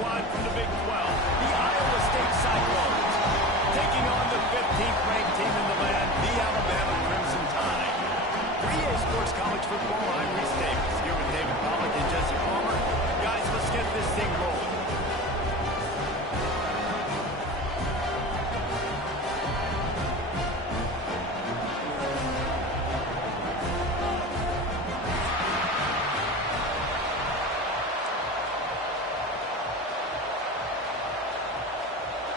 squad from the Big 12, the Iowa State Cyclones, taking on the 15th ranked team in the land, the Alabama Crimson Tide. For EA Sports College Football, I'm Reese Davis, here with David Pollack and Jesse Palmer. Guys, let's get this thing rolling.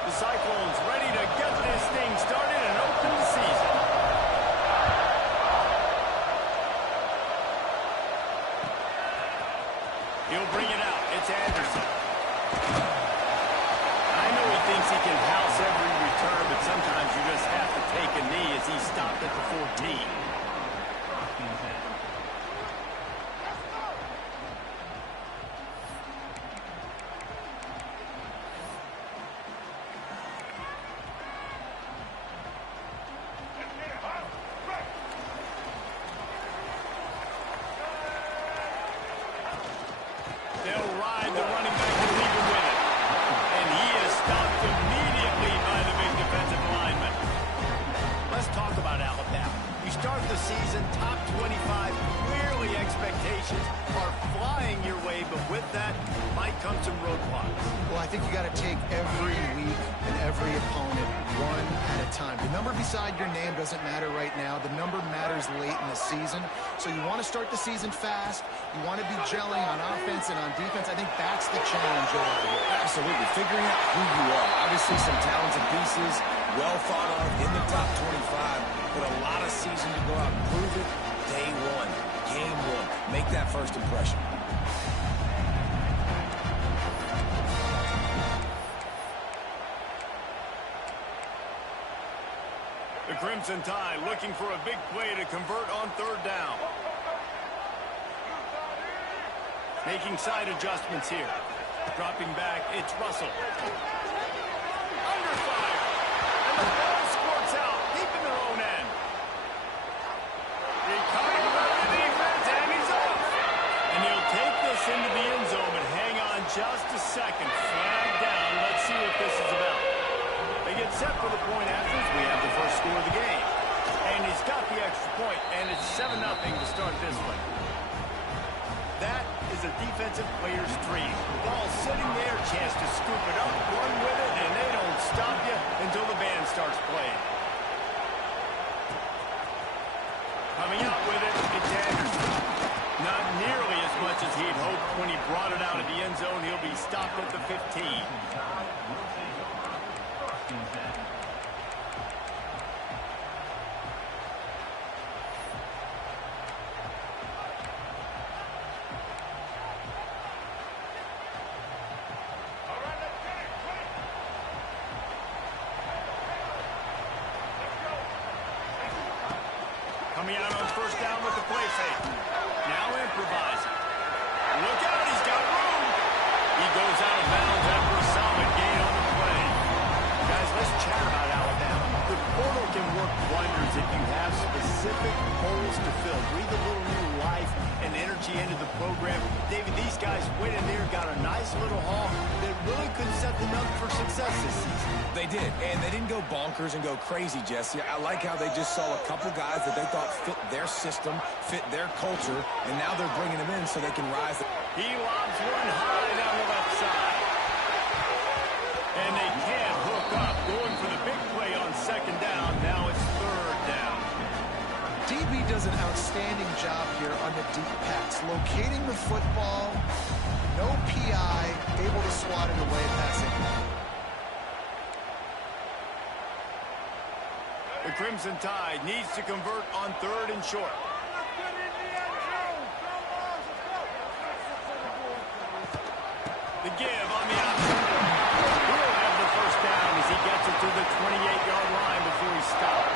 The Cyclones ready to get this thing started and open the season. He'll bring it out. It's Anderson. I know he thinks he can house every return, but sometimes you just have to take a knee as he stopped at the 14. They'll ride the running back and leave him with it. And he is stopped immediately by the big defensive lineman. Let's talk about Alabama. You start the season top 25. Clearly expectations are flying your way, but with that might come some roadblocks. Well, I think you got to take every week and every opponent one at a time. The number beside your name doesn't matter right now. The number matters late in the season. So you want to start the season fast. You want to be gelling on offense and on defense. I think that's the challenge over here. Absolutely. Figuring out who you are. Obviously some talented pieces, well thought of in the top 25, but a lot of season to go out and prove it. Day one, game one. Make that first impression. The Crimson Tide looking for a big play to convert on third down. Making side adjustments here. Dropping back, it's Russell. Under fire. And the ball squirts out, deep in their own end. Recovering by the defense, and he's off. And he'll take this into the end zone, but hang on just a second. Flag down. Let's see what this is about. They get set for the point after. We have the first score of the game. And he's got the extra point, and it's 7-0 to start this one. That is a defensive player's dream. Ball sitting there, chance to scoop it up, run with it, and they don't stop you until the band starts playing. Coming out with it, it's Anderson. Not nearly as much as he'd hoped when he brought it out of the end zone. He'll be stopped at the 15. Coming out on first down with the play fake. Now improvising. Look out, he's got room. He goes out of bounds after a solid gain on the play. Guys, let's chat about Alabama. The portal can work wonders if you have specific holes to fill. Breathe a little new life and energy into the program. David, these guys went in there, got a nice little haul that really could set them up for success this season. They did, and they didn't go bonkers and go crazy, Jesse. I like how they just saw a couple guys that they thought fit their system, fit their culture, and now they're bringing them in so they can rise. He lobs one high down the left side. And they can't hook up. Going for the big play on second down. Now it's third down. DB does an outstanding job here on the deep pass. Locating the football, no PI, able to swat it away passing. The Crimson Tide needs to convert on third and short. The give on the outside. He'll have the first down as he gets it to the 28-yard line before he stops.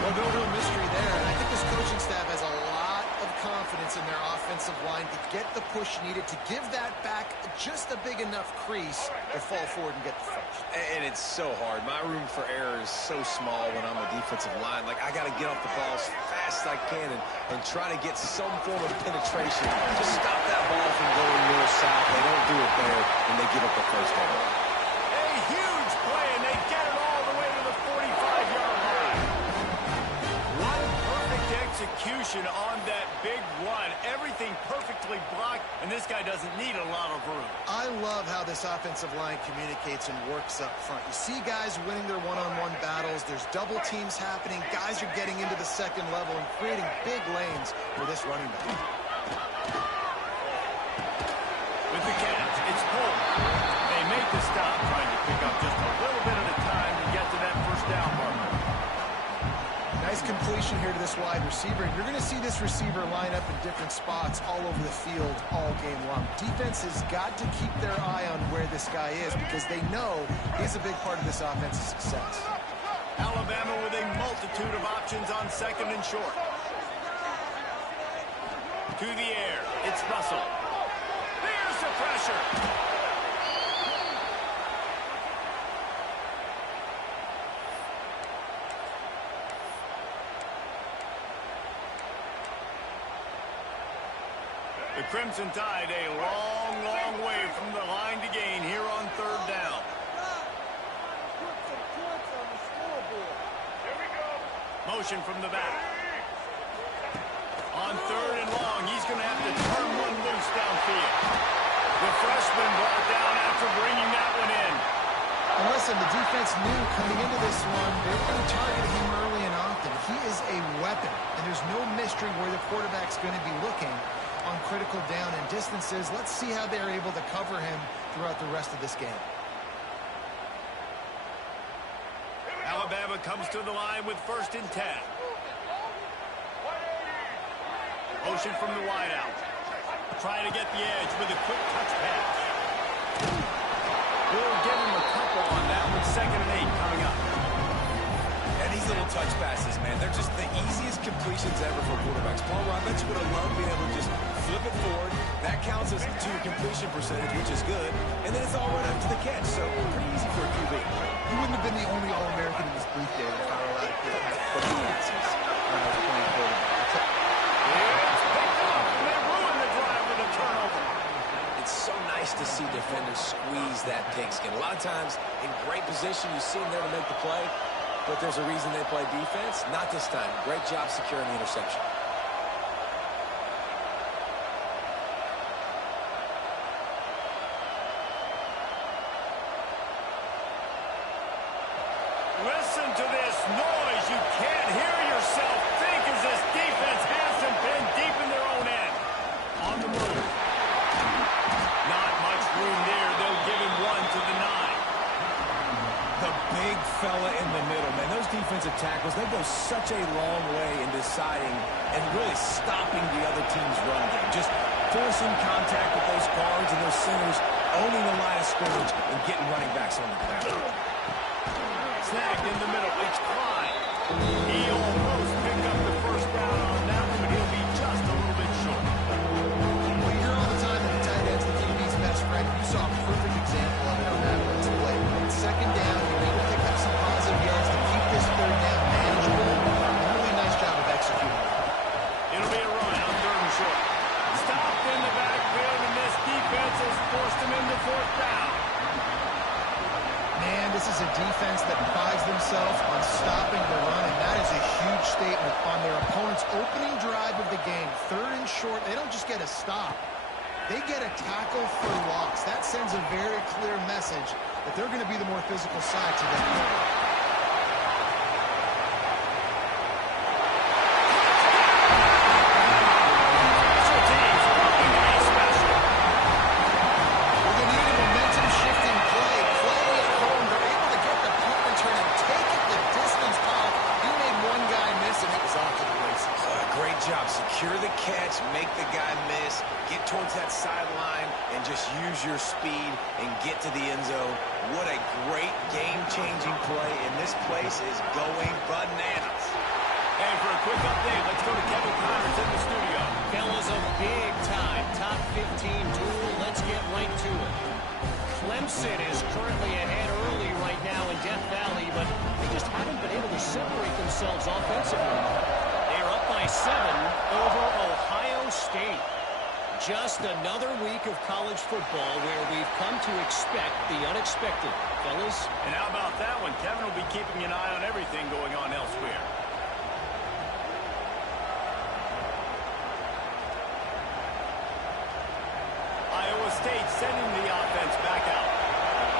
Well, no real mystery there. And I think this coaching staff has a lot of confidence in their offensive line to get the push needed to give that back just a big enough crease to fall forward and get the first. And it's so hard. My room for error is so small when I'm a defensive line. Like, I got to get off the ball as fast as I can and try to get some form of penetration to stop that ball from going north-south. They don't do it there, and they give up the first down. A huge play, and they get it all the way to the 45-yard line. One perfect execution on that big run. Everything perfectly blocked, and this guy doesn't need a lot of room. I love how this offensive line communicates and works up front. You see guys winning their one-on-one battles. There's double teams happening. Guys are getting into the second level and creating big lanes for this running back. With the catch, it's Pope. They make the stop, trying to pick up just a little bit at a time to get to that first down marker. Nice completion here to this wide receiver. And you're going to see this receiver line up in different spots all over the field all game long. Defense has got to keep their eye on where this guy is because they know he's a big part of this offense's success. Alabama with a multitude of options on second and short. To the air, it's Russell. There's the pressure. The Crimson Tide a long, long way from the line to gain here on third down. Motion from the back. On third and long, he's going to have to turn one loose downfield. The freshman brought down after bringing that one in. And listen, the defense knew coming into this one, they were going to target him early and often. He is a weapon, and there's no mystery where the quarterback's going to be looking on critical down and distances. Let's see how they're able to cover him throughout the rest of this game. Alabama comes to the line with 1st and 10. Motion from the wideout. Try to get the edge with a quick touch pass. We'll give him a couple on that with 2nd and 8 coming up. And these little touch passes, man, they're just the easiest completions ever for quarterbacks. Palmer, I bet you would have loved being able to just flip it forward. That counts as to your completion percentage, which is good. And then it's all right up to the catch, so pretty easy for a QB. He wouldn't have been the only All-American in this brief game if I were allowed to pick half the passes when I was playing quarterback. It's picked up, and they ruin the drive with a turnover. It's so nice to see defenders squeeze that pigskin. A lot of times, in great position, you see them there to make the play, but there's a reason they play defense. Not this time. Great job securing the interception. Listen to this noise. You can't hear yourself think as this defense hasn't been deep in their own end. On the move. Not much room there. They'll give him 1 to the 9. The big fella in the middle, man. Those defensive tackles, they go such a long way in deciding and really stopping the other team's run game. Just forcing contact with those guards and those centers, owning the line of scrimmage, and getting running backs on the ground. Snagged in the middle. It's Klein. He almost picked up the first down on that one, but he'll be just a little bit short. We hear all the time that the tight end's the QB's best friend. You saw a perfect example of it on that last play. On 2nd down, you were able to pick up some positive yards to keep this 3rd down manageable. Really nice job of executing. It'll be a run on 3rd and short. Stopped in the backfield, and this defense has forced him into 4th down. Man, this is a defense that prides themselves on stopping the run, and that is a huge statement on their opponent's opening drive of the game. 3rd and short, they don't just get a stop. They get a tackle for loss. That sends a very clear message that they're going to be the more physical side today. Secure the catch, make the guy miss, get towards that sideline, and just use your speed and get to the end zone. What a great game-changing play, and this place is going bananas. And for a quick update, let's go to Kevin Connors in the studio. Fellas, a big-time top 15 duel. Let's get right to it. Clemson is currently ahead early right now in Death Valley, but they just haven't been able to separate themselves offensively. They're up by 7 over Ohio State. Just another week of college football where we've come to expect the unexpected. Fellas? And how about that one? Kevin will be keeping an eye on everything going on elsewhere. Iowa State sending the offense back out.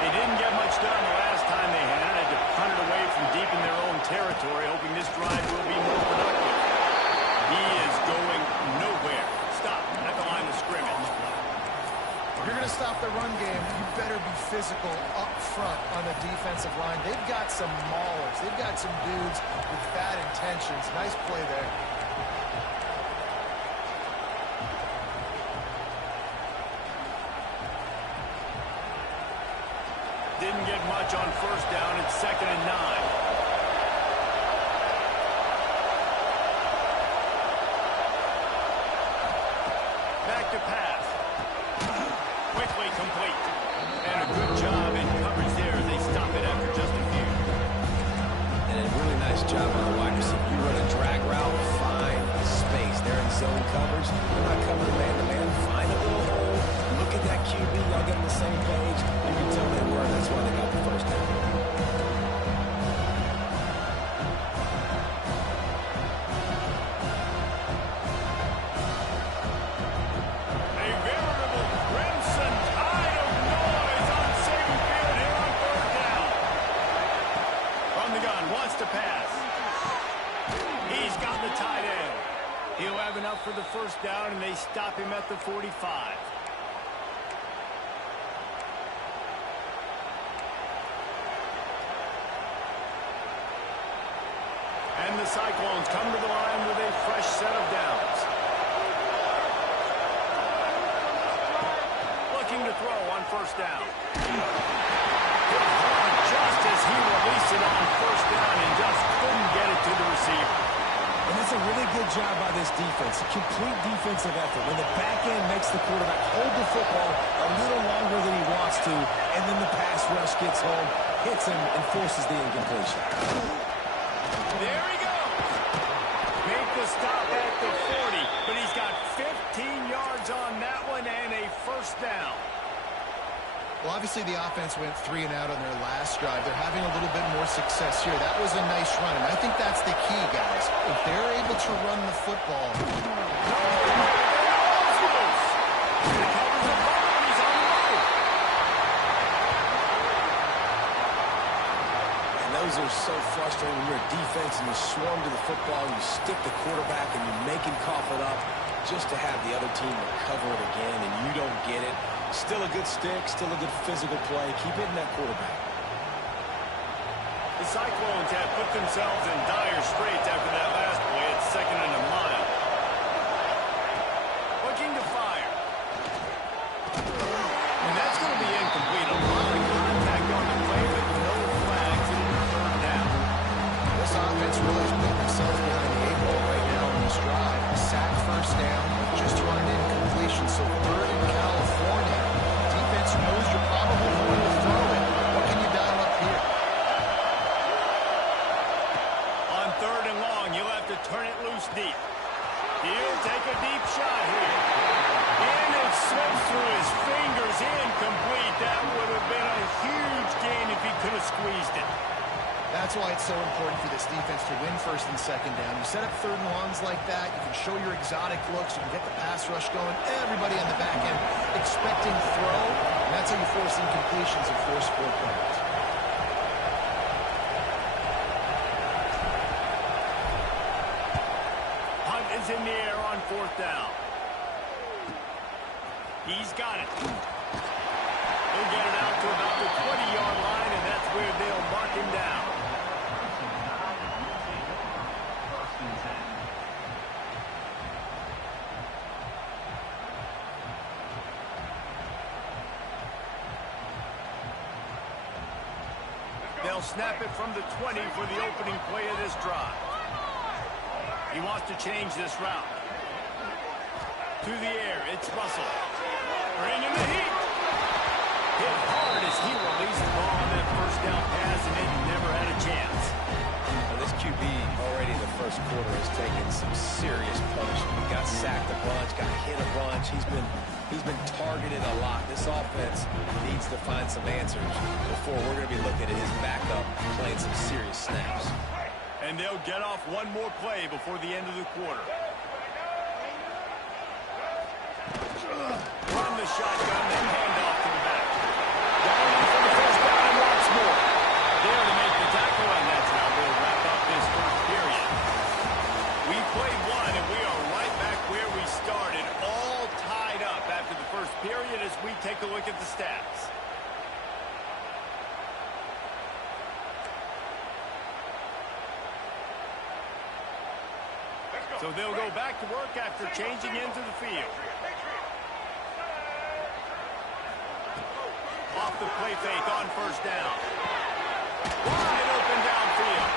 They didn't get much done the last time they had it. Had to punt it away from deep in their own territory, hoping this drive will be more productive. He is going nowhere. Stop at the line of scrimmage. If you're going to stop the run game, you better be physical up front on the defensive line. They've got some maulers. They've got some dudes with bad intentions. Nice play there. Didn't get much on first down. It's 2nd and 9. Back to pass. Quickly complete. And a good job in coverage there as they stop it after just a few. And a really nice job on the wide receiver. You run a drag route, find space. They're in zone coverage. They're not covering man-to-man. Find a little hole. Look at that QB. Y'all get on the same page. You can tell they were. That's why they got the first down. A veritable crimson tide of noise on Saban Field here on 3rd down. From the gun, wants to pass. He's got the tight end. He'll have enough for the first down, and they stop him at the 45. And the Cyclones come to the line with a fresh set of downs. Looking to throw on first down. Just as he released it on first down and just couldn't get it to the receiver. And that's a really good job by this defense. A complete defensive effort. When the back end makes the quarterback hold the football a little longer than he wants to, and then the pass rush gets home, hits him, and forces the incompletion. There he goes. Make the stop at the 40, but he's got 15 yards on that one and a first down. Well, obviously the offense went 3 and out on their last drive. They're having a little bit more success here. That was a nice run, and I think that's the key, guys. If they're able to run the football. Those are so frustrating when you're a defense and you swarm to the football, you stick the quarterback and you make him cough it up just to have the other team recover it again and you don't get it. Still a good stick, still a good physical play. Keep hitting that quarterback. The Cyclones have put themselves in dire straits after that last play. It's 2nd and a mile. Looking to fire. And that's going to be incomplete. A lot of contact on the play, but no flags. It'll be 3rd down. This offense really is putting themselves behind the 8 ball right now on this drive. Sack first down, just run an incompletion. So 3rd in California. Defense knows you're probably going to throw it. What can you dial up here? On 3rd and long, you'll have to turn it loose deep. He'll take a deep shot here. And it slips through his fingers. Incomplete. That would have been a huge gain if he could have squeezed it. That's why it's so important for this defense to win 1st and 2nd down. You set up 3rd and longs like that. You can show your exotic looks. You can get the pass rush going. Everybody on the back end expecting throw. And that's how you force incompletions and force 4 points. Hunt is in the air on 4th down. He's got it. He'll get it out to about the 20-yard line, and that's where they'll mark him down. They'll snap it from the 20 for the opening play of this drive. He wants to change this route. to the air. It's Russell. Bringing the heat. Hit hard as he released the ball on that first down pass, and it never had a chance. Now, this QB already in the first quarter has taken some serious punishment. Got sacked a bunch, got hit a bunch. He's been targeted a lot. This offense needs to find some answers before we're going to be looking at his backup playing some serious snaps. And they'll get off one more play before the end of the quarter. Run the shotgun, then hand off to the back. Down in for the first down and lots more. There to make the tackle, and that's how we'll wrap up this first period. We played one, and we are right back where we started, all tied up after the first period as we take a look at the stats. So they'll go back to work after changing into the field. Off the play fake on first down. Wide open downfield.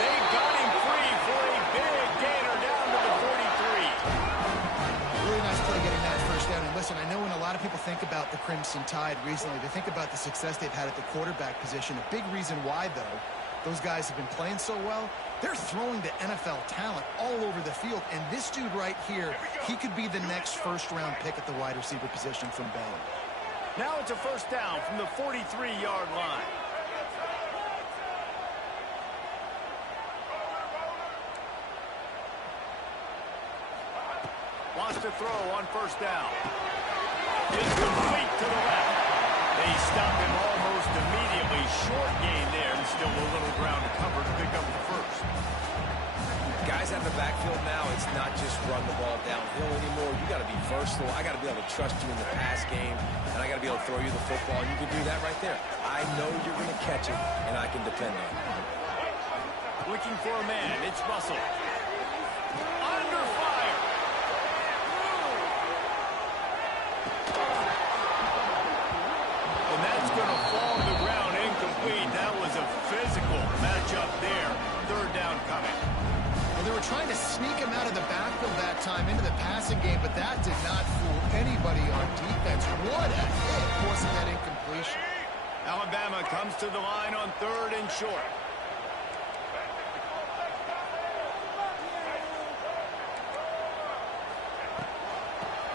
They got him free for a big gainer down to the 43. Really nice play getting that first down. And listen, I know when a lot of people think about the Crimson Tide recently, they think about the success they've had at the quarterback position. A big reason why, though, those guys have been playing so well, they're throwing to NFL talent all over the field. And this dude right here, he could be the next first-round pick at the wide receiver position from Baylor. Now it's a first down from the 43-yard line. Wants to throw on first down. It's complete to the left. They stop him almost immediately. Short gain there, and still a little ground to cover to pick up the first. Guys at the backfield now, it's not just run the ball downhill anymore. You got to be versatile. I got to be able to trust you in the pass game, and I got to be able to throw you the football. And you can do that right there. I know you're going to catch it, and I can depend on it. Looking for a man. It's Russell. Under fire. And that's going to fall to the ground incomplete. That was a physical matchup there. Third down coming. Well, they were trying to sneak him out of the backfield that time into the passing game, but that did not fool anybody on defense. What a hit forcing that incompletion. Alabama comes to the line on third and short.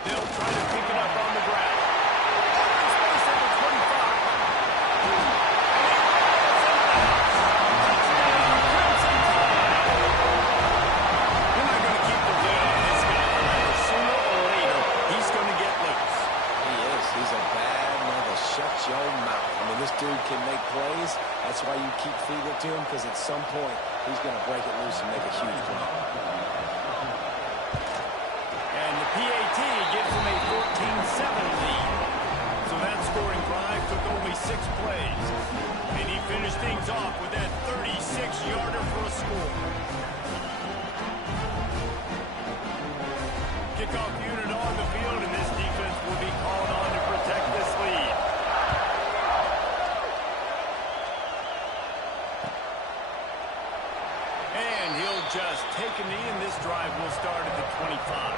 They'll try to pick it up on the ground. Open space at the 25. They're not going to keep the lid on this guy. Sooner or later, he's going to get loose. He is. He's a bad mother. Shut your mouth. I mean, this dude can make plays. That's why you keep feeding it to him, because at some point, he's going to break it loose and make a huge play. And the PAT gives them a 14-7 lead. So that scoring drive took only 6 plays. And he finished things off with that 36-yarder for a score. Kickoff unit on the field, and this defense will be called on to protect this lead. And he'll just take a knee, and this drive will start at the 25.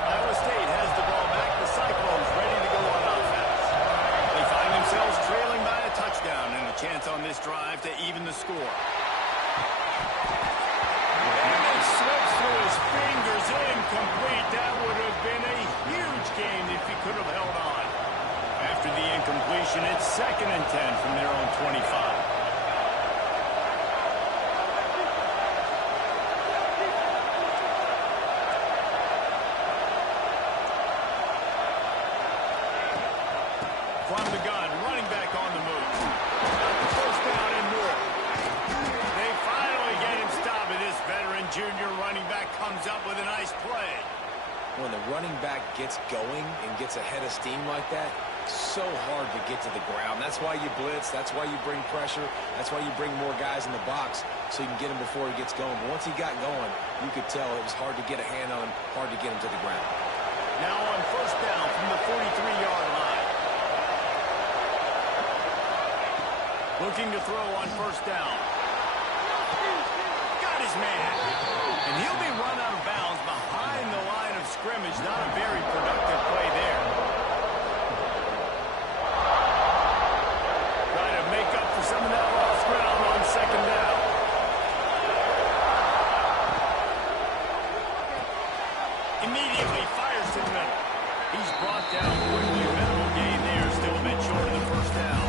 Iowa State has the ball back. The Cyclones ready to go on offense. They find themselves trailing by a touchdown and a chance on this drive to even the score. And it slips through his fingers, incomplete. That would have been a huge gain if he could have held on. After the incompletion, it's 2nd and 10 from their own 25. From the gun, running back on the move. Got the first down and more. They finally get him stopped, and this veteran junior running back comes up with a nice play. When the running back gets going and gets ahead of steam like that, so hard to get to the ground. That's why you blitz. That's why you bring pressure. That's why you bring more guys in the box so you can get him before he gets going. But once he got going, you could tell it was hard to get a hand on him, hard to get him to the ground. Now on first down from the 43-yard line. Looking to throw on first down. Got his man. And he'll be run out of bounds behind the line of scrimmage. Not a very productive play there. Trying to make up for some of that lost ground on second down. Immediately fires to the middle. He's brought down quickly. Minimal gain there. Still a bit short of the first down.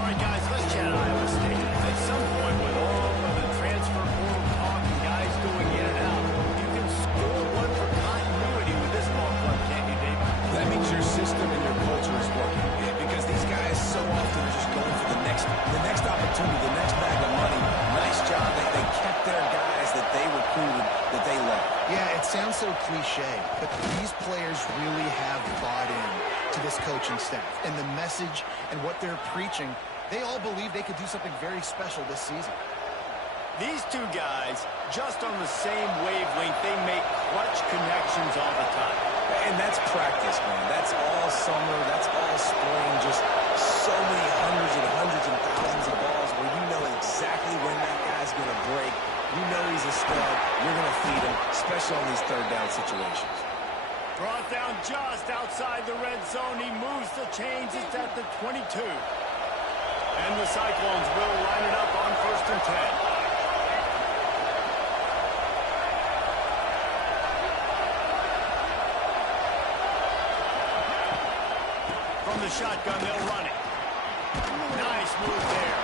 All right, guys, let's chat Iowa State. At some point, with all of the transfer portal talk and guys going in and out, you can score one for continuity with this ball club, can't you, Dave? That means your system and your culture is working. Because these guys so often are just going for the next opportunity, the next bag of money. Nice job. They kept their guys that they recruited, that they love. Yeah, it sounds so cliche, but these players really have bought in to this coaching staff. And the message and what they're preaching, they all believe they could do something very special this season. These two guys, just on the same wavelength, they make clutch connections all the time. And that's practice, man. That's all summer. That's all spring. Just so many hundreds and thousands of balls where you know exactly when that guy's going to break. You know he's a stud. You're going to feed him, especially on these third down situations. Brought down just outside the red zone. He moves the chains. It's at the 22. And the Cyclones will line it up on first and 10. From the shotgun, they'll run it. Nice move there.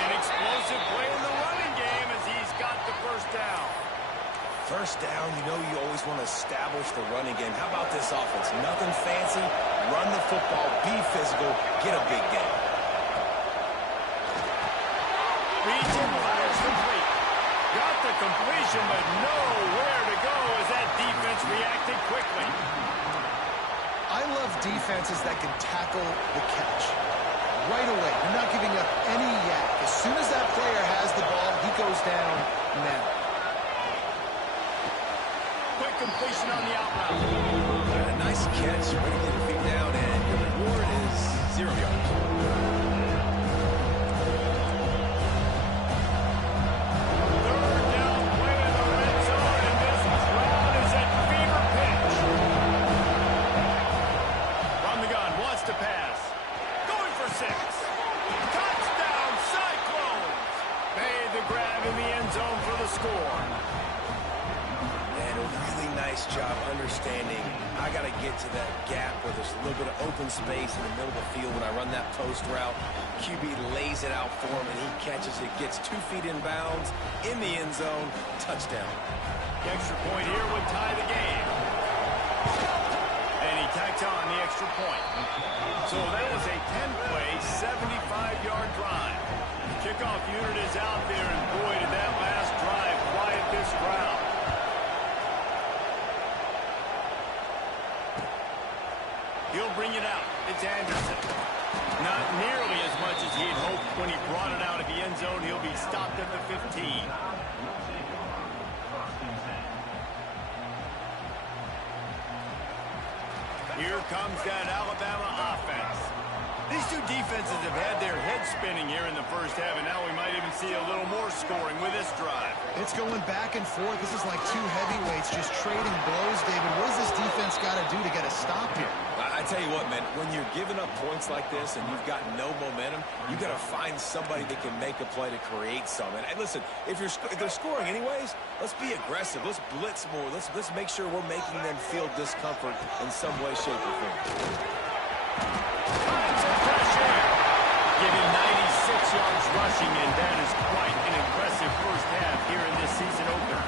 An explosive play in the running game as he's got the first down. First down, you know you always want to establish the running game. How about this offense? Nothing fancy. Run the football, be physical, get a big gain. Reach and fires complete. Got the completion, but nowhere to go as that defense reacted quickly. I love defenses that can tackle the catch. Right away, you're not giving up any yak. As soon as that player has the ball, he goes down now. Quick completion on the out route. A nice catch, way to get your feet down, and your reward is 0 yards. Third down play in the red zone, and this crowd is at fever pitch. From the gun, wants to pass. Going for 6. Touchdown, Cyclones! Made the grab in the end zone for the score. And a really nice job understanding I got to get to that gap where there's a little bit of open space in the middle of the field when I run that post route. QB lays it out for him, and he catches it, gets 2 feet in bounds, in the end zone, touchdown. The extra point here would tie the game. And he tacks on the extra point. So that was a 10-play, 75-yard drive. The kickoff unit is out there, and boy, did that last drive quiet this crowd. He'll bring it out. It's Anderson. Not nearly as much as he had hoped when he brought it out of the end zone. He'll be stopped at the 15. Here comes that Alabama offense. These two defenses have had their heads spinning here in the first half, and now we might even see a little more scoring with this drive. It's going back and forth. This is like two heavyweights just trading blows, David. What does this defense got to do to get a stop here? I tell you what, man, when you're giving up points like this and you've got no momentum, you got to find somebody that can make a play to create some. And listen, if they're scoring anyways, let's be aggressive. Let's blitz more. Let's make sure we're making them feel discomfort in some way, shape, or form. Giving 96 yards rushing, and that is quite an impressive first half here in this season opener.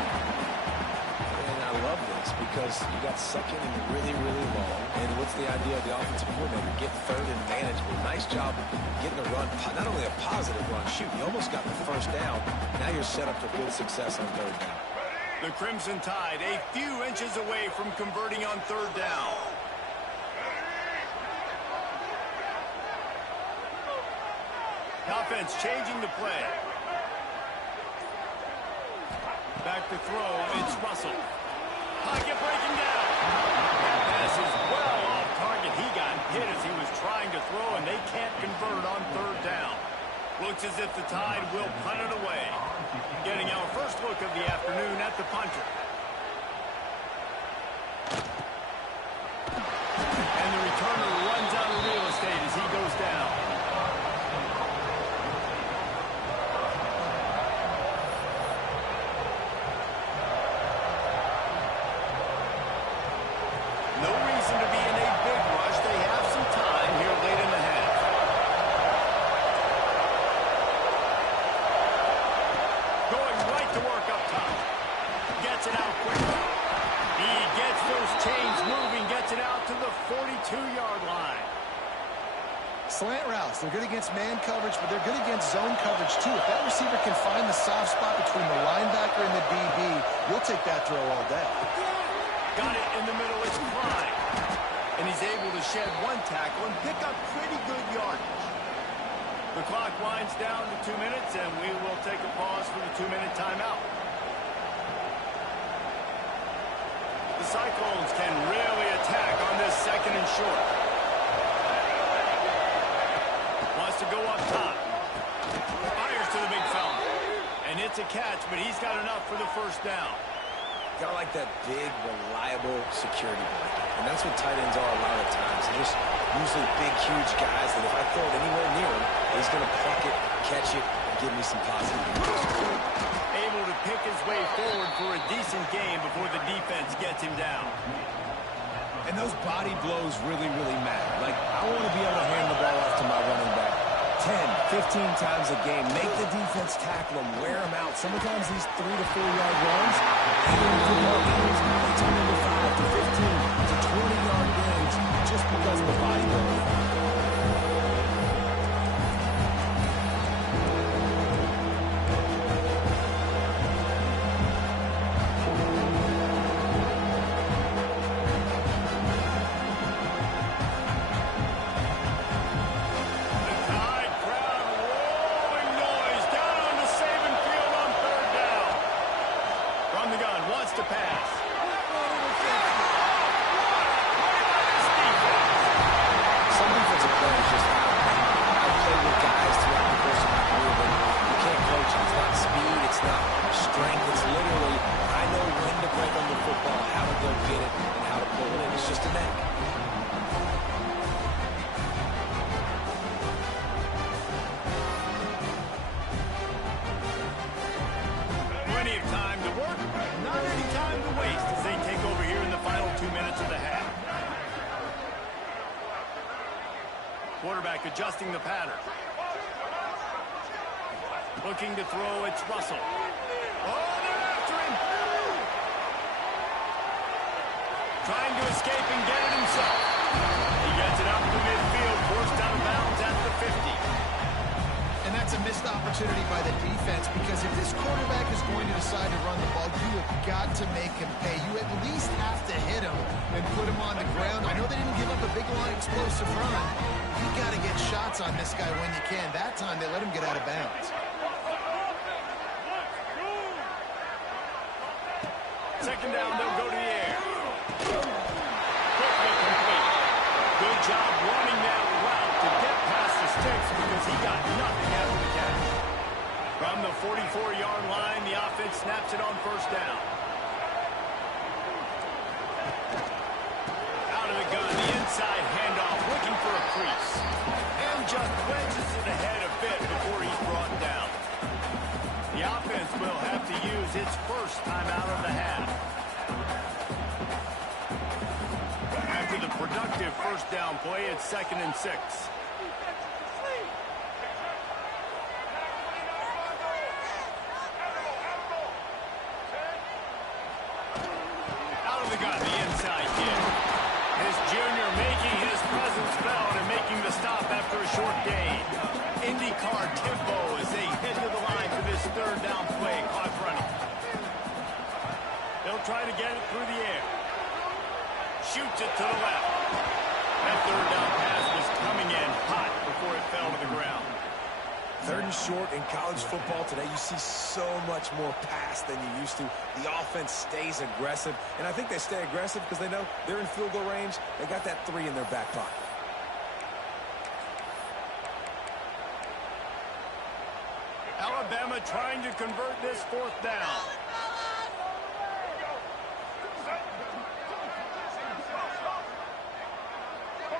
And I love this because you got second and really, really long. And what's the idea of the offensive coordinator? Get third and manageable. Nice job getting a run, not only a positive run, shoot, you almost got the first down. Now you're set up for good success on third down. The Crimson Tide a few inches away from converting on third down. The offense changing the play. Back to throw. It's Russell. Pocket breaking down. That pass is well off target. He got hit as he was trying to throw, and they can't convert on third down. Looks as if the Tide will punt it away. Getting our first look of the afternoon at the punter. And the returner runs out of real estate as he goes down. No reason to be in a big rush. They have some time here late in the half. Going right to work up top. Gets it out quickly. He gets those chains moving, gets it out to the 42-yard line. Slant routes, they're good against man coverage, but they're good against zone coverage too. If that receiver can find the soft spot between the linebacker and the DB, you'll take that throw all day. Got it in the middle, it's Klein. And he's able to shed one tackle and pick up pretty good yardage. The clock winds down to 2 minutes, and we will take a pause for the 2-minute timeout. The Cyclones can really attack on this second and short. Wants to go up top. Fires to the big fella. And it's a catch, but he's got enough for the first down. Got like that big, reliable security blanket. And that's what tight ends are a lot of times. They're just usually big, huge guys that if I throw it anywhere near him, he's going to pluck it, catch it, and give me some positive news. Able to pick his way forward for a decent game before the defense gets him down. And those body blows really, really matter. Like, I want to be able to hand the ball off to my running back 10, 15 times a game. Make the defense tackle them, wear them out. Sometimes these 3 to 4 yard runs, they turn into 5 to 15 to 20-yard games just because of the body blow. Quarterback adjusting the pattern. Looking to throw, it's Russell. Oh, they're after him. Trying to escape and get it himself. He gets it up to midfield, forced out of bounds at the 50. And that's a missed opportunity by the defense, because if this quarterback is going to decide to run the ball, you have got to make him pay. You at least have to hit him and put him on the ground. I know they didn't give up a big line explosive run. You got to get shots on this guy when you can. That time they let him get out of bounds. Second down, they'll go to the air. Quickly complete. Good job running that route to get past the sticks because he got nothing after the catch. From the 44-yard line, the offense snaps it on first down. Out of the gun, the inside handoff, looking for a crease. And just wedges it ahead a bit before he's brought down. The offense will have to use its first timeout of the half. After the productive first down play, it's 2nd and 6. Out of the gun, the inside kid. This junior making his presence felt and making the stop after a short gain. IndyCar tempo as they head to the line for this third down play. Clock running. They'll try to get it through the air. Shoots it to the left. That third down pass was coming in hot before it fell to the ground. short in college football today. You see so much more pass than you used to. The offense stays aggressive, and I think they stay aggressive because they know they're in field goal range. They got that 3 in their back pocket. Alabama trying to convert this 4th down.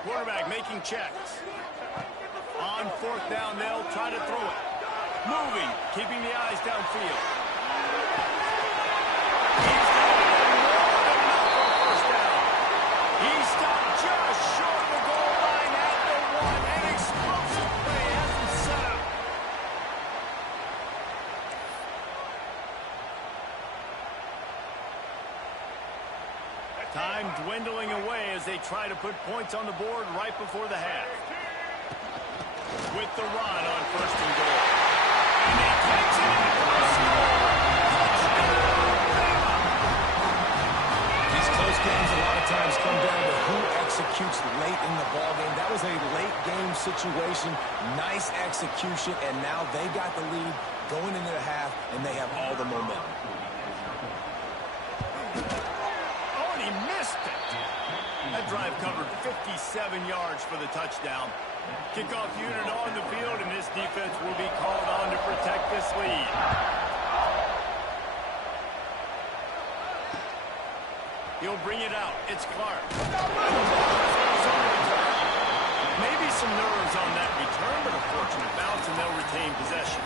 Quarterback making checks. On 4th down, they'll try to throw it. Moving, keeping the eyes downfield. He's got more than enough for a 1st down. He stopped just short of the goal line at the 1. An explosive play has him set up. Time dwindling away as they try to put points on the board right before the half. With the run on 1st and goal. And he takes it in for a score. Touchdown, These close games a lot of times come down to who executes late in the ballgame. That was a late game situation. Nice execution, and now they got the lead going into the half, and they have all the momentum. Oh, and he missed it. That drive covered 57 yards for the touchdown. Kickoff unit on the field, and this defense will be called on to protect this lead. He'll bring it out. It's Clark. Maybe some nerves on that return, but a fortunate bounce, and they'll retain possession.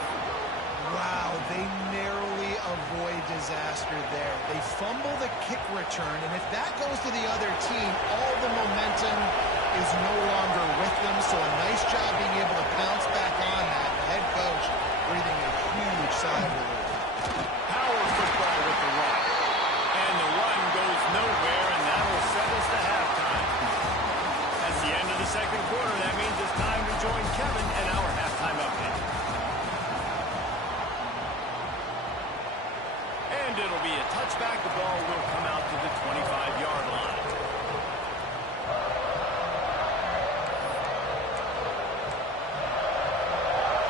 Wow, they narrowly avoid disaster there. They fumble the kick return, and if that goes to the other team, all the momentum is no longer with them, so a nice job being able to pounce back on that. The head coach breathing a huge sigh of relief. Power football with the run. And the run goes nowhere, and that will set us to halftime. That's the end of the 2nd quarter. That means it's time to join Kevin and our halftime update. And it'll be a touchback. The ball will come out to the 25-yard line.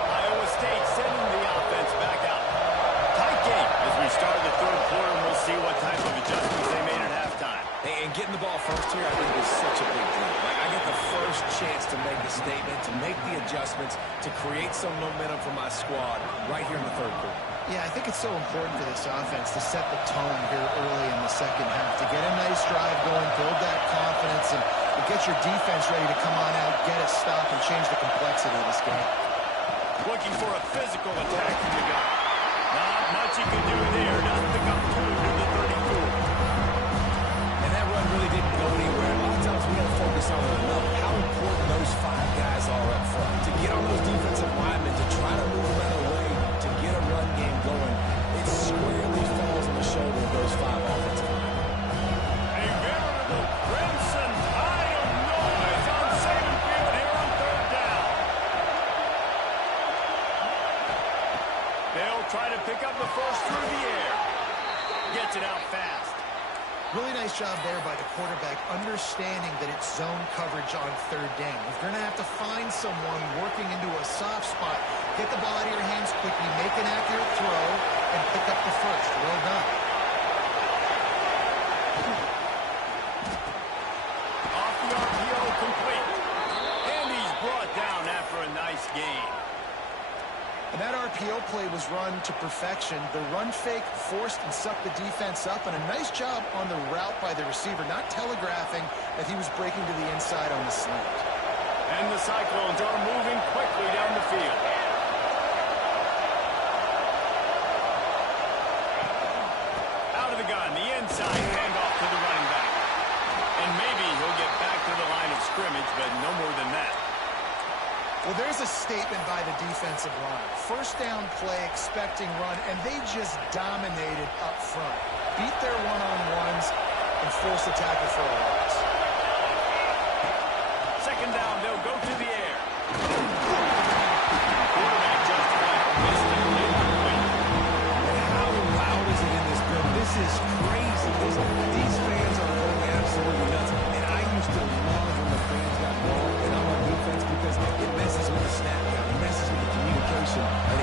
Iowa State sending the offense back out. Tight game as we start the 3rd quarter, and we'll see what type of adjustments they made at halftime. And getting the ball first here, I think, is such a big deal. Like, I get the first chance to make a statement, to make the adjustments, to create some momentum for my squad right here in the 3rd quarter. Yeah, I think it's so important for this offense to set the tone here early in the 2nd half, to get a nice drive going, build that confidence, and get your defense ready to come on out, get a stop, and change the complexity of this game. Looking for a physical attack from the gun. Not much he can do there. Doesn't pick up 2 to the 34. And that run really didn't go anywhere. A lot of times we don't focus on it enough, how important those 5 guys are up front. To get on those defensive linemen, to try to move them out of the way, to get a run game going, it squarely falls on the shoulder of those 5 offensive linemen. A veritable crimson tide of noise on Saban Field here on 3rd down. They'll try to pick up the first through the air. Gets it out fast. Really nice job there by the quarterback, understanding that it's zone coverage on 3rd down. If you're going to have to find someone working into a soft spot, get the ball out of your hands quickly, make an accurate throw, and pick up the first. Well done. Off the RPO, complete. And he's brought down after a nice gain. And that RPO play was run to perfection. The run fake forced and sucked the defense up, and a nice job on the route by the receiver, not telegraphing that he was breaking to the inside on the slant. And the Cyclones are moving quickly down the field. Out of the gun, the inside handoff to the running back. And maybe he'll get back to the line of scrimmage, but no more than that. Well, there's a statement by the defensive line. 1st down play, expecting run, and they just dominated up front. Beat their one-on-ones and forced the tackle for a loss. 2nd down, they'll go to the air. Quarterback just missed it. How loud is it in this building? This is crazy. These fans are going absolutely nuts. And I used to love when the fans got involved and I'm on defense because it messes with the snap count, it messes with the communication, and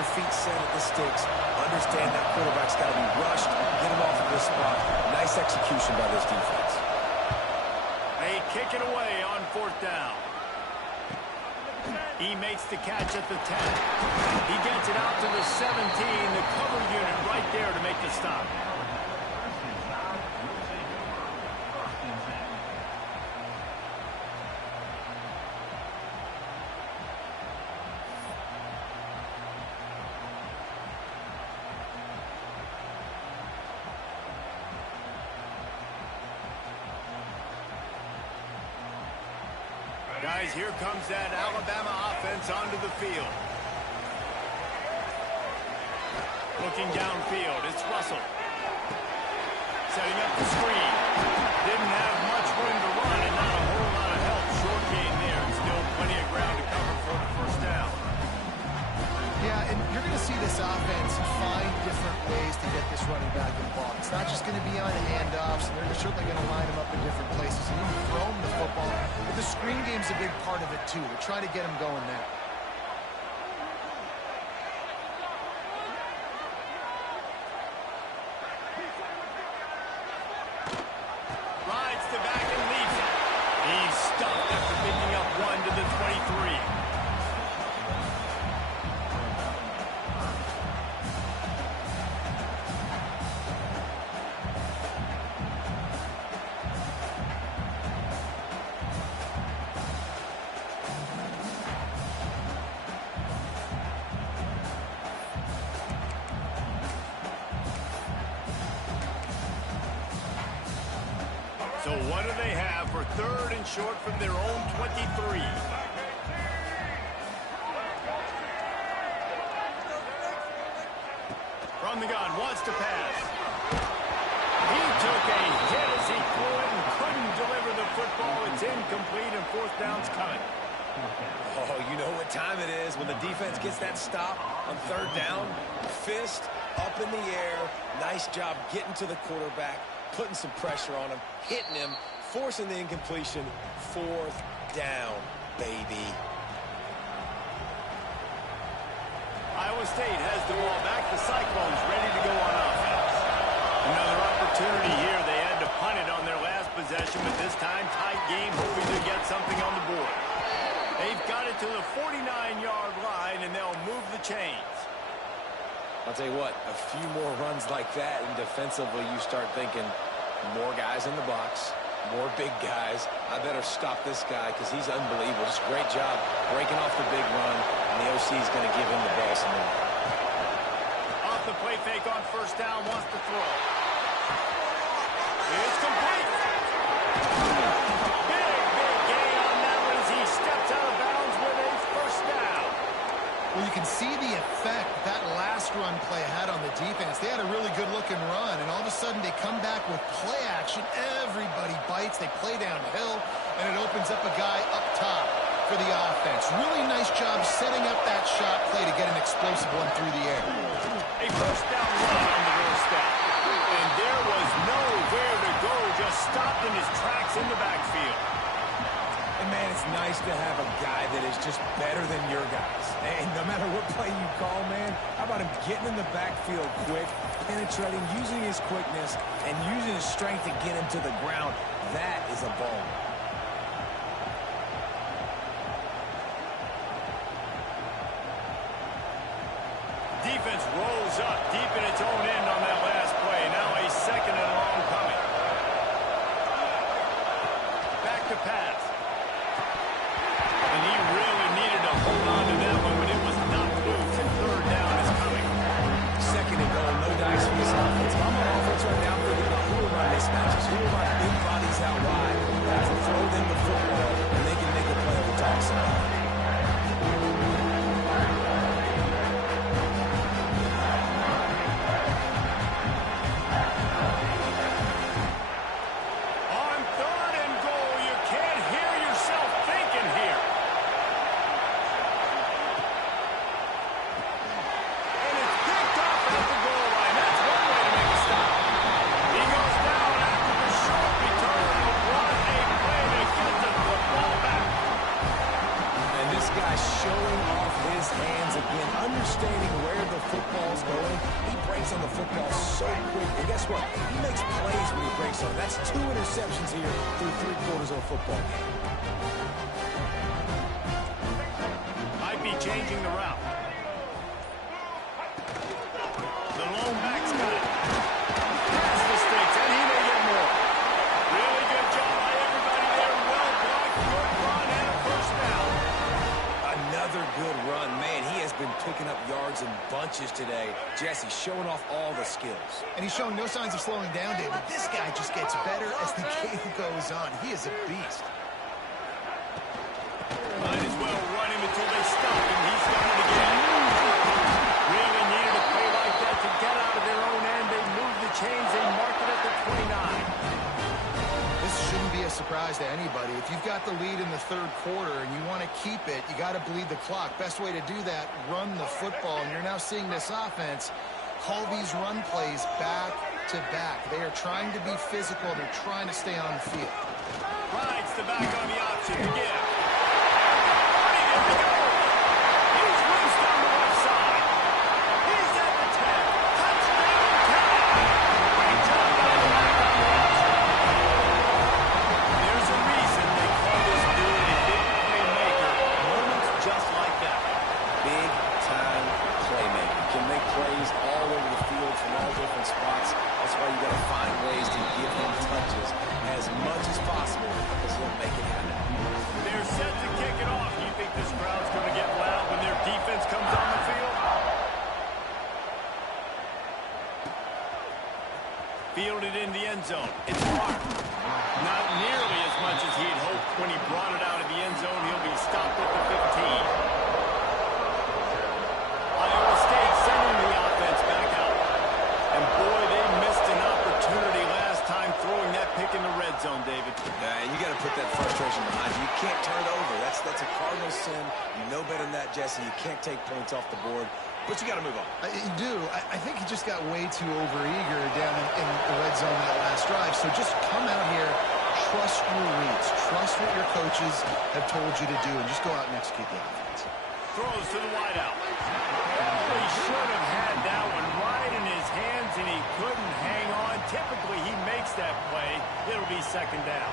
your feet set at the sticks. Understand that quarterback's got to be rushed. Get him off of this spot. Nice execution by this defense. They kick it away on 4th down. He makes the catch at the 10. He gets it out to the 17. The cover unit right there to make the stop. Guys, here comes that Alabama offense onto the field. Looking downfield, it's Russell. Setting up the screen. Didn't have much room to run and not a whole lot of help. Short gain there and still plenty of ground to cover for the 1st down. Yeah, and you're going to see this offense find different ways to get this running back involved. It's not just going to be on handoffs, and they're certainly going to line him up in different places and even throw him the football. But the screen game's a big part of it, too. They're trying to get him going there. Rides to back and leaves it. He's stuffed after picking up 1 to the 23. So what do they have for 3rd and short from their own 23? From the gun, wants to pass. He took a hit as he threw it and couldn't deliver the football. It's incomplete and 4th down's coming. Oh, you know what time it is when the defense gets that stop on 3rd down. Fist up in the air. Nice job getting to the quarterback, putting some pressure on him, hitting him, forcing the incompletion. 4th down, baby. Iowa State has the ball back. The Cyclones ready to go on offense. Another opportunity here. They had to punt it on their last possession, but this time tight game, hoping to get something on the board. They've got it to the 49-yard line, and they'll move the chains. I'll tell you what, a few more runs like that, and defensively you start thinking more guys in the box, more big guys. I better stop this guy because he's unbelievable. Just great job breaking off the big run, and the OC is going to give him the ball some more. Off the play fake on 1st down, wants to throw. It's complete. Big gain on that one as he steps out of bounds with a 1st down. Well, you can see the effect that last run play had on the defense. They had a really good-looking run, and all of a sudden they come back with play action. Everybody bites. They play downhill, and it opens up a guy up top for the offense. Really nice job setting up that shot play to get an explosive one through the air. A 1st down run on the doorstep. And there was nowhere to go, just stopped in his tracks in the backfield. And, man, it's nice to have a guy that is just better than your guys. And no matter what play you call, man, how about him getting in the backfield quick, penetrating, using his quickness, and using his strength to get him to the ground. That is a ball. Defense rolls up deep in its own end on that last play. Now a 2nd and long coming. Back to pass. And he really needed to hold on to that one, but it was knocked loose, and 3rd down is coming. 2nd and goal, no dice for this offense. I'm on offense right now thinking about who will run mismatches, who will run big bodies out wide, to throw them the football, and they can make a play on the top side. hands on the football so quick. And guess what? He makes plays when he breaks on. That's 2 interceptions here through 3 quarters of a football game. Might be changing the route. The lone back's got it. Pass mistakes, and he may get more. Really good job by everybody there. Well blocked, good run, and a first down. Another good run. Man, he has been picking up yards in bunches today. Jesse showing off all the skills. And he's showing no signs of slowing down, David. This guy just gets better as the game goes on. He is a beast. Might as well run him until they stop him. He's done it again. Really needed a play like that to get out of their own end. They moved the chains. They marked it at the 29. This shouldn't be a surprise to anybody. If you've got the lead in the third quarter and you want to keep it, you got to bleed the clock. Best way to do that, run the football. And you're now seeing this offense call these run plays back to back. They are trying to be physical. They're trying to stay on the field. Rides the back on the option again. There we go. He's loose down the left side. He's at the 10. Touchdown, Tennessee. Great job by the back on the option. There's a reason they call this dude a big playmaker. Moments just like that. Big-time playmaker. Can make plays all over the field from all different spots. That's why you got to find ways to give him touches as much as possible because he'll make it happen. They're set to kick it off. You think this crowd's going to get loud when their defense comes on the field? Fielded in the end zone. It's Clark. Not nearly as much as he had hoped when he brought it out of the end zone. He'll be stopped at the 15. Iowa State sending the offense back out. And boy, they missed an opportunity last time throwing that pick in the red zone, David. You got to put that frustration behind you. You can't turn it over. That's a cardinal sin. You know better than that, Jesse. You can't take points off the board. But you got to move on. You do. I think he just got way too overeager down in the red zone that last drive. So just come out here, trust your reads, trust what your coaches have told you to do, and just go out and execute the offense. Throws to the wideout. Oh, he should have had that one right in his hands, and he couldn't hang on. Typically, he makes that play. It'll be second down.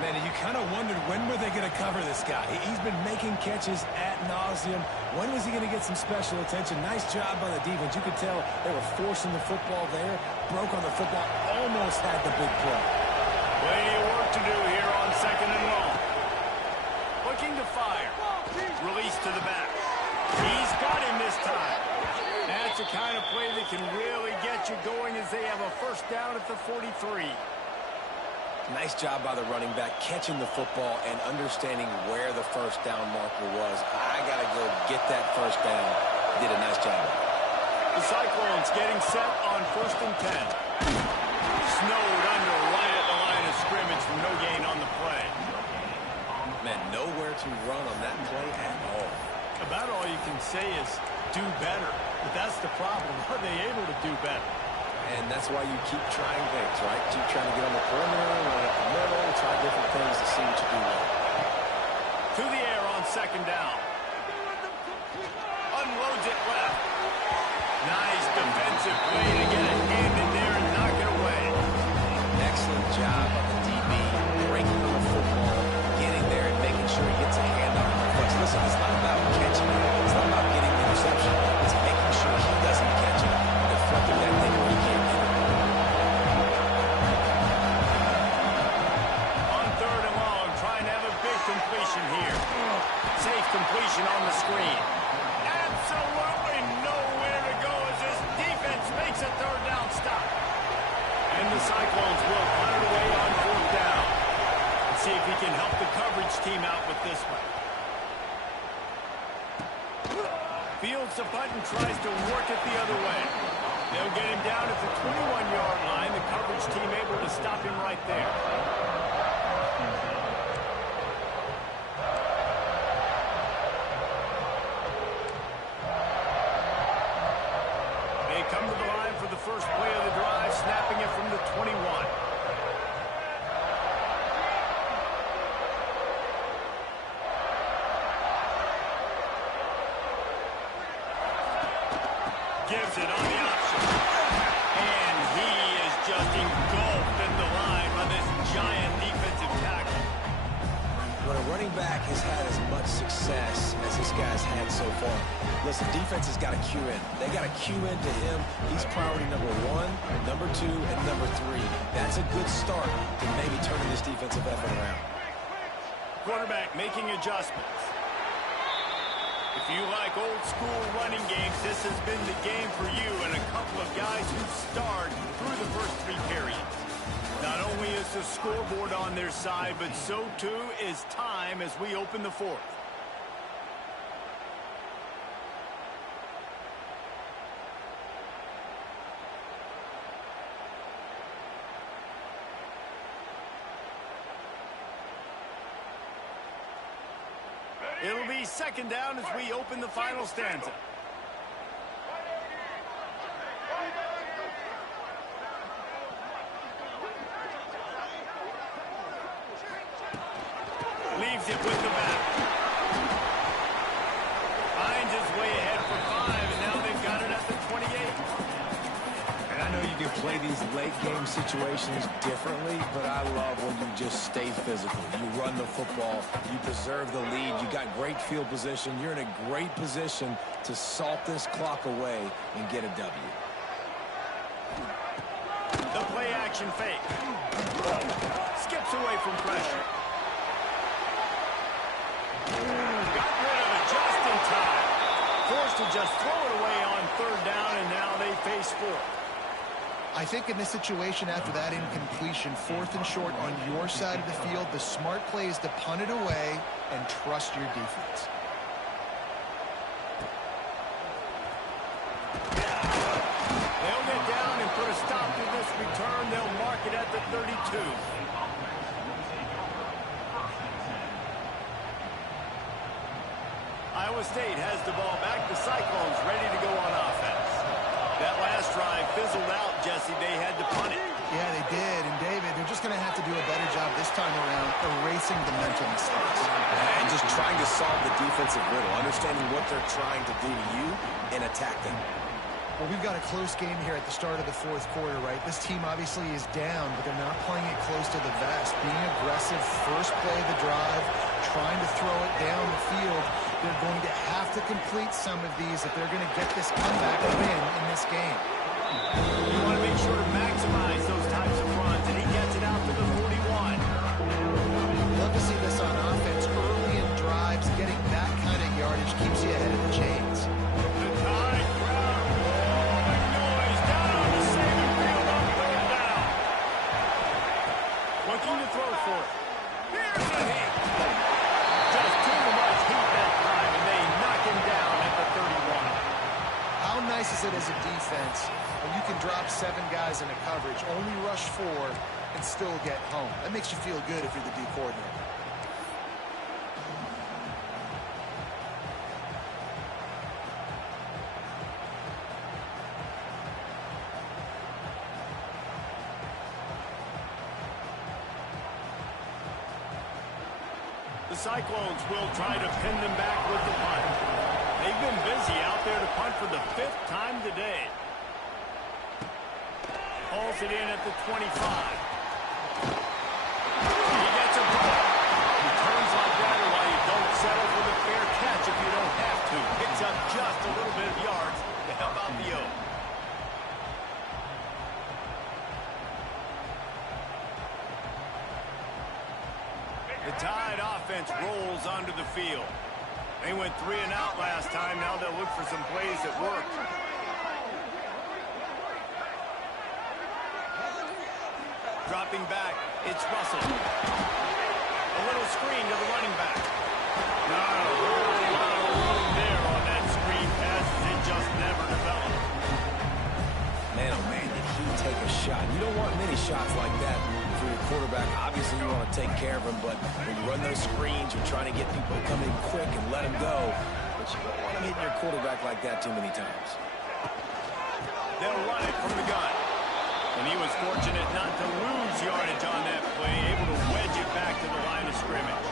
Man, you kind of wondered when were they going to cover this guy. He's been making catches ad nauseum. When was he going to get some special attention? Nice job by the defense. You could tell they were forcing the football there. Broke on the football. Almost had the big play. Plenty of work to do here on second and long. Looking to fire. Release to the back. He's got him this time. That's the kind of play that can really get you going as they have a first down at the 43. Nice job by the running back, catching the football and understanding where the first down marker was. I got to go get that first down. Did a nice job. The Cyclones getting set on first and 10. Snowed under right at the line of scrimmage from no gain on the play. Man, nowhere to run on that play at all. About all you can say is do better. But that's the problem. Are they able to do better? And that's why you keep trying things, right? Keep trying to get on the perimeter, run up the middle, try different things to see what you do well. To the air on second down. Unloads it left. Nice defensive play to get a hand in there and knock it away. Excellent job on the DB, breaking on the football, getting there and making sure he gets a hand on it. But listen, it's not about catching it. It's not about getting the interception. It's making sure he doesn't catch it. Deflecting that thing where he can't get it. On third and long, trying to have a big completion here. Safe completion on the screen. Absolutely nowhere to go as this defense makes a third down stop. And the Cyclones will punt it away on fourth down. Let's see if he can help the coverage team out with this one. Fields the punt and tries to work it the other way. They'll get him down at the 21-yard line. The coverage team able to stop him right there. They come to the line for the first play of the drive, snapping it from the 21. Gives it on the option. running back has had as much success as this guy's had so far. Listen, defense has got to cue in. They got to cue in to him. He's priority number 1, number 2, and number 3. That's a good start to maybe turning this defensive effort around. Quarterback making adjustments. If you like old school running games, this has been the game for you and a couple of guys who starred through the first 3 periods. Not only is the scoreboard on their side, but so too is time as we open the 4th. It'll be second down as we open the final stanza. Leaves it with the back. Finds his way ahead for 5, and now they've got it at the 28. And I know you can play these late game situations differently, but I love when you just stay physical. You run the football, you preserve the lead, you got great field position, you're in a great position to salt this clock away and get a W. The play action fake. Skips away from pressure. Got rid of it just in time. Forced to just throw it away on 3rd down, and now they face 4th. I think in this situation, after that incompletion, 4th and short on your side of the field, the smart play is to punt it away and trust your defense. They'll get down and put a stop to this return. They'll mark it at the 32. Iowa State has the ball back. The Cyclones ready to go on offense. That last drive fizzled out, Jesse. They had to punt it. Yeah, they did. And, David, they're just going to have to do a better job this time around erasing the mental mistakes. And just trying to solve the defensive riddle, understanding what they're trying to do to you and attack them. Well, we've got a close game here at the start of the 4th quarter, right? This team obviously is down, but they're not playing it close to the vest. Being aggressive, first play of the drive, trying to throw it down the field. They're going to have to complete some of these if they're going to get this comeback win in this game. You want to make sure to maximize those types of runs, and he gets it out to the 41. Love to see this on offense. Early in drives, getting that kind of yardage keeps you ahead of the chains. The Tide crowd, roaring noise, down on the Saban field on 3rd down. Looking to throw for it. Here's the hit. Just too much heat that time, and they knock him down at the 31. How nice is it as a defense when you can drop 7 guys in a coverage, only rush 4, and still get home? That makes you feel good if you're the D coordinator. The Cyclones will try to pin them back with the punt. They've been busy out there to punt for the 5th time today. Hauls it in at the 25. He gets a punt. Returns like that are why you don't settle for the fair catch if you don't have to. Picks up just a little bit of yards to help out the O. The Tide offense rolls onto the field. They went 3 and out last time. Now they'll look for some plays that work. Dropping back, it's Russell. A little screen to the running back. Not a whole lot of room there on that screen pass as it just never developed. Man, oh man, did he take a shot. You don't want many shots like that for your quarterback. Obviously, you want to take care of him, but when you run those screens, you're trying to get people to come in quick and let him go. But you don't want him hitting your quarterback like that too many times. They'll run it from the gun. And he was fortunate not to lose yardage on that play, able to wedge it back to the line of scrimmage.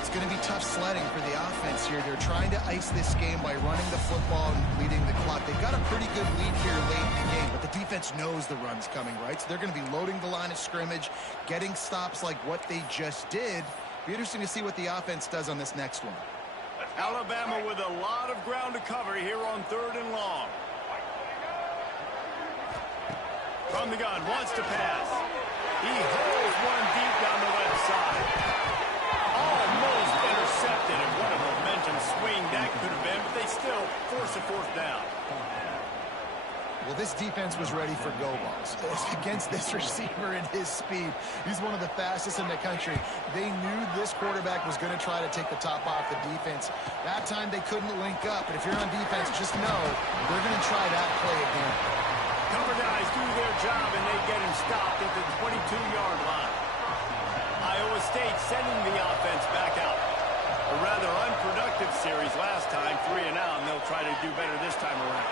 It's going to be tough sledding for the offense here. They're trying to ice this game by running the football and leading the clock. They've got a pretty good lead here late in the game, but the defense knows the run's coming, right? So they're going to be loading the line of scrimmage, getting stops like what they just did, Be interesting to see what the offense does on this next one. Alabama with a lot of ground to cover here on 3rd and long. From the gun, wants to pass. He holds one deep down the left side. Almost intercepted, and what a momentum swing that could have been, but they still force a 4th down. Well, this defense was ready for go balls. Against this receiver and his speed, he's one of the fastest in the country. They knew this quarterback was going to try to take the top off the defense. That time they couldn't link up, but if you're on defense, just know they're going to try that play again. Cover guys do their job, and they get him stopped at the 22-yard line. Iowa State sending the offense back out. A rather unproductive series last time, 3 and out, and they'll try to do better this time around.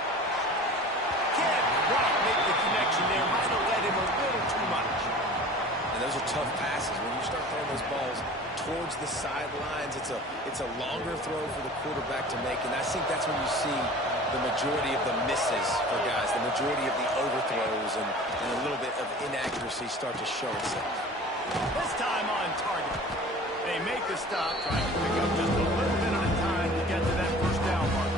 Can't quite make the connection there. Might have led him a little too much. And those are tough passes. When you start throwing those balls towards the sidelines, it's a longer throw for the quarterback to make, and I think that's when you see the majority of the misses for guys, the majority of the overthrows, and a little bit of inaccuracy start to show itself. This time on target. They make the stop, trying to pick up just a little bit at a time to get to that 1st down mark.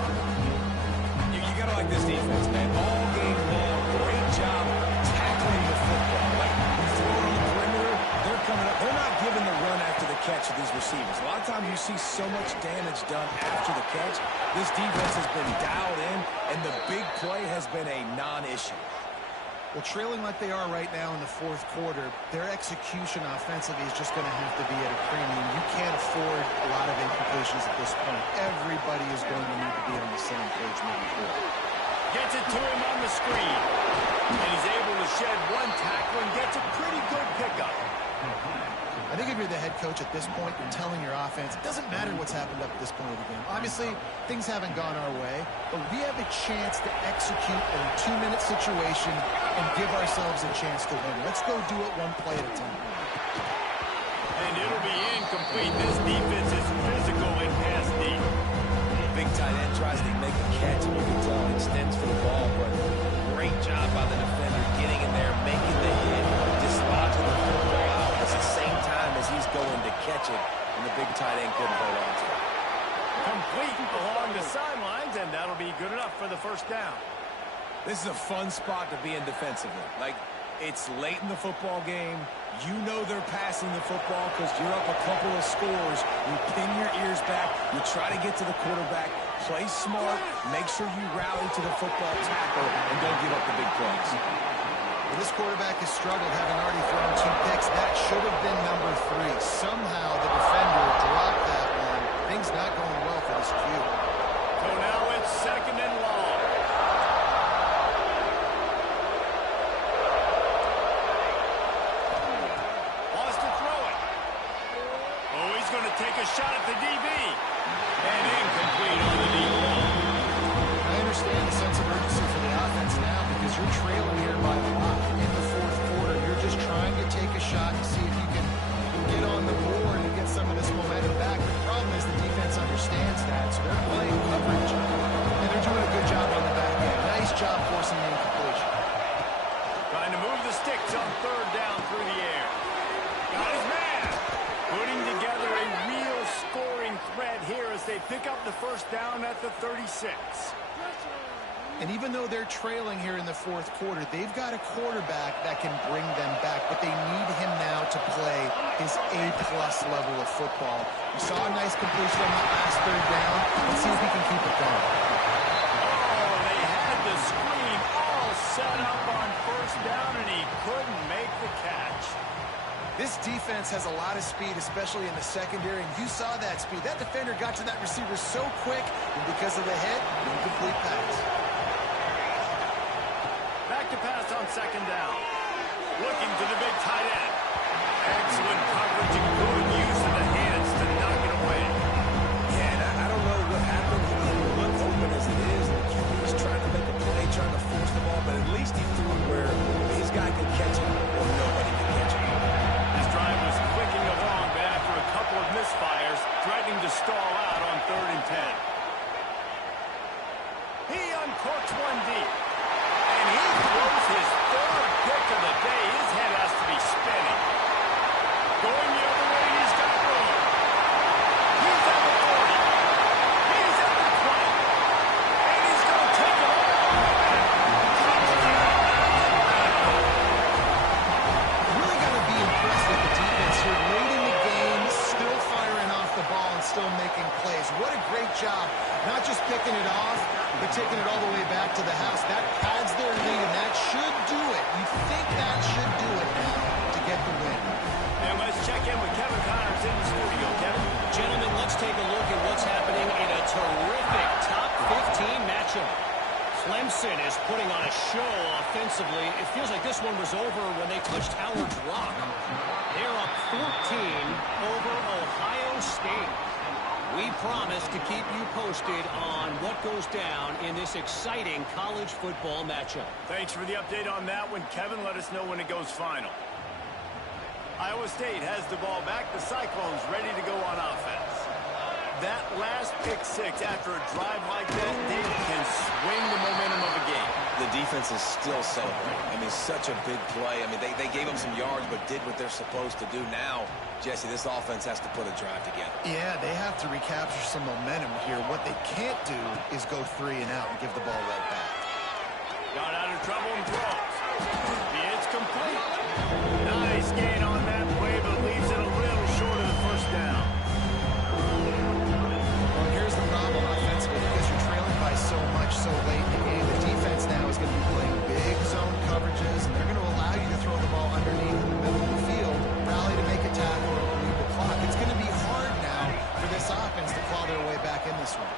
You got to like this defense, man. All game long, great job tackling the football. Like, you throw it on the perimeter, they're coming up. They're not giving the run after the catch of these receivers. A lot of times you see so much damage done after the catch. This defense has been dialed in, and the big play has been a non-issue. Well, trailing like they are right now in the 4th quarter, their execution offensively is just going to have to be at a premium. You can't afford a lot of incompletions at this point. Everybody is going to need to be on the same page moving forward. Gets it to him on the screen. And he's able to shed one tackle and gets a pretty good pickup. I think if you're the head coach at this point, you're telling your offense, it doesn't matter what's happened up to this point of the game. Obviously, things haven't gone our way, but we have a chance to execute in a 2-minute situation and give ourselves a chance to win. Let's go do it one play at a time. And it'll be incomplete. This defense is physical and pass deep. Big tight end tries to make a catch, and you can tell he extends for the ball, but great job by the defender getting in there, making the hit, dislodging the football out at the same time as he's going to catch it, and the big tight end couldn't hold on to it. Complete along the sidelines, and that'll be good enough for the 1st down. This is a fun spot to be in defensively. Like, it's late in the football game. You know they're passing the football because you're up a couple of scores. You pin your ears back. You try to get to the quarterback. Play smart. Make sure you rally to the football tackle and don't give up the big plays. Well, this quarterback has struggled, having already thrown 2 picks. That should have been number 3. Somehow the defender dropped that one. Things not going well for this Q. So now it's 2nd and long. Wants to throw it. Oh, he's going to take a shot at the DB. And incomplete on the deep ball. I understand the sense of urgency for the offense now because you're trailing here by a lot. In the 4th quarter, you're just trying to take a shot and see if you can get on the board and get some of this momentum back. The problem is the defense understands that, so they're playing coverage. And they're doing a good job on the back end. Nice job forcing the incompletion. Trying to move the sticks on 3rd down through the air. Got his man. Putting together a real scoring threat here as they pick up the 1st down at the 36. And even though they're trailing here in the 4th quarter, they've got a quarterback that can bring them back, but they need him now to play his A-plus level of football. We saw a nice completion on that last 3rd down. Let's see if he can keep it going. Oh, they had the screen all set up on 1st down, and he couldn't make the catch. This defense has a lot of speed, especially in the secondary, and you saw that speed. That defender got to that receiver so quick, and because of the hit, incomplete pass. Back to pass on 2nd down. Looking to the big tight end. Excellent coverage and good use of the hands to knock it away. Yeah, and I don't know what happened. He didn't look open as it is. The QB was trying to make a play, trying to force the ball, but at least he threw it where his guy could catch it or nobody could catch it. This drive was clicking along, but after a couple of misfires, threatening to stall out on 3rd and 10. He uncorks one deep. And he throws his 3rd pick of the day. His head has to be spinning. taking it all the way back to the house. That pads their lead, and that should do it. You think that should do it now to get the win. And let's check in with Kevin Connors in the studio. Kevin? Gentlemen, let's take a look at what's happening in a terrific top 15 matchup. Clemson is putting on a show offensively. It feels like this one was over when they touched Howard's Rock. They're up 14 over Ohio State. We promise to keep you posted on what goes down in this exciting college football matchup. Thanks for the update on that one, Kevin. Let us know when it goes final. Iowa State has the ball back. The Cyclones ready to go on offense. That last pick six after a drive like that, David, can swing the momentum of a game. The defense is still celebrating. I mean, such a big play. I mean, they gave them some yards, but did what they're supposed to do. Now, Jesse, this offense has to put a drive together. Yeah, they have to recapture some momentum here. What they can't do is go 3 and out and give the ball right back. Got out of trouble and throws. It's complete. Nice gain on that play, but leaves it a little short of the first down. Well, here's the problem offensively. Because you're trailing by so much so late in the game, the defense now is going to be playing big zone coverages, and they're going to allow you to throw the ball underneath in the middle of the field, rally to make a tackle, or lead the clock. It's going to be hard now for this offense to claw their way back in this one.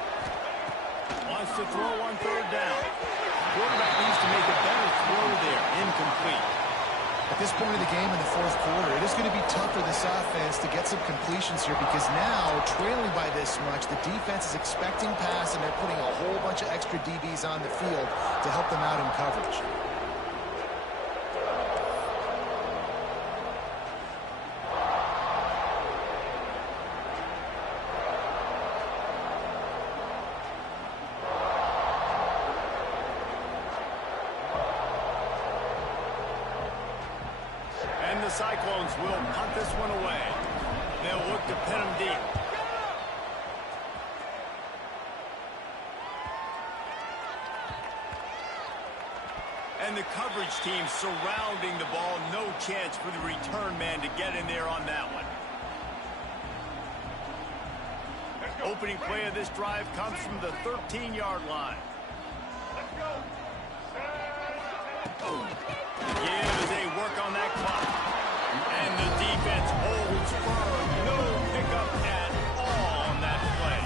Wants to throw on third down. Quarterback needs to make a better throw there. Incomplete. At this point of the game in the fourth quarter, it is going to be tough for this offense to get some completions here because now, trailing by this much, the defense is expecting pass, and they're putting a whole bunch of extra DBs on the field to help them out in coverage. The Cyclones will punt this one away. They'll look to pin them deep. And the coverage team surrounding the ball. No chance for the return man to get in there on that one. Opening play of this drive comes from the 13-yard line. Gives a work on that clock. And the defense holds firm. No pickup at all on that play.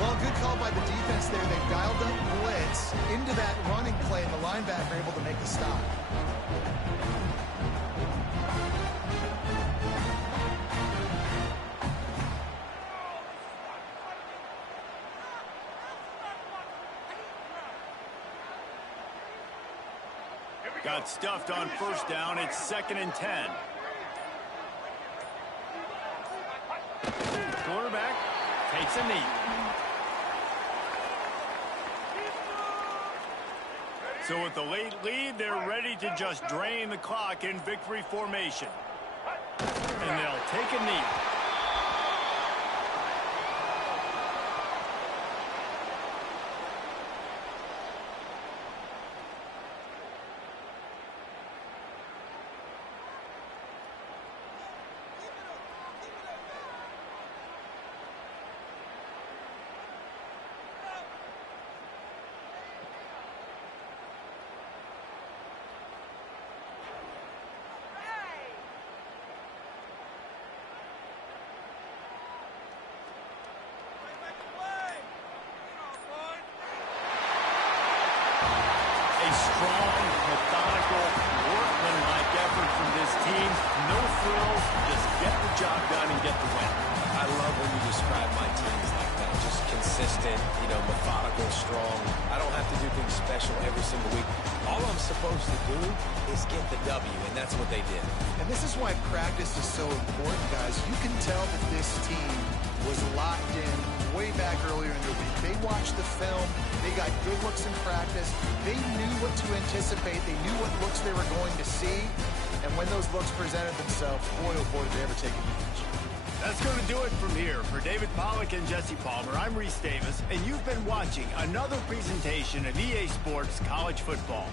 Well, good call by the defense there. They dialed up blitz into that running play, and the linebacker able to make the stop. Got stuffed on first down. It's 2nd and 10. Quarterback takes a knee. So with the late lead, they're ready to just drain the clock in victory formation. And they'll take a knee. Strong, methodical, workmanlike effort from this team. No frills, just get the job done and get the win. I love when you describe my teams like that. Just consistent, methodical, strong. I don't have to do things special every single week. All I'm supposed to do is get the W, and that's what they did. And this is why practice is so important, guys. You can tell that this team was locked in way back earlier in the week. They watched the film. They got good looks in practice. They knew what to anticipate. They knew what looks they were going to see. And when those looks presented themselves, boy, oh boy, did they ever take advantage. That's going to do it from here. For David Pollack and Jesse Palmer, I'm Reese Davis, and you've been watching another presentation of EA Sports College Football.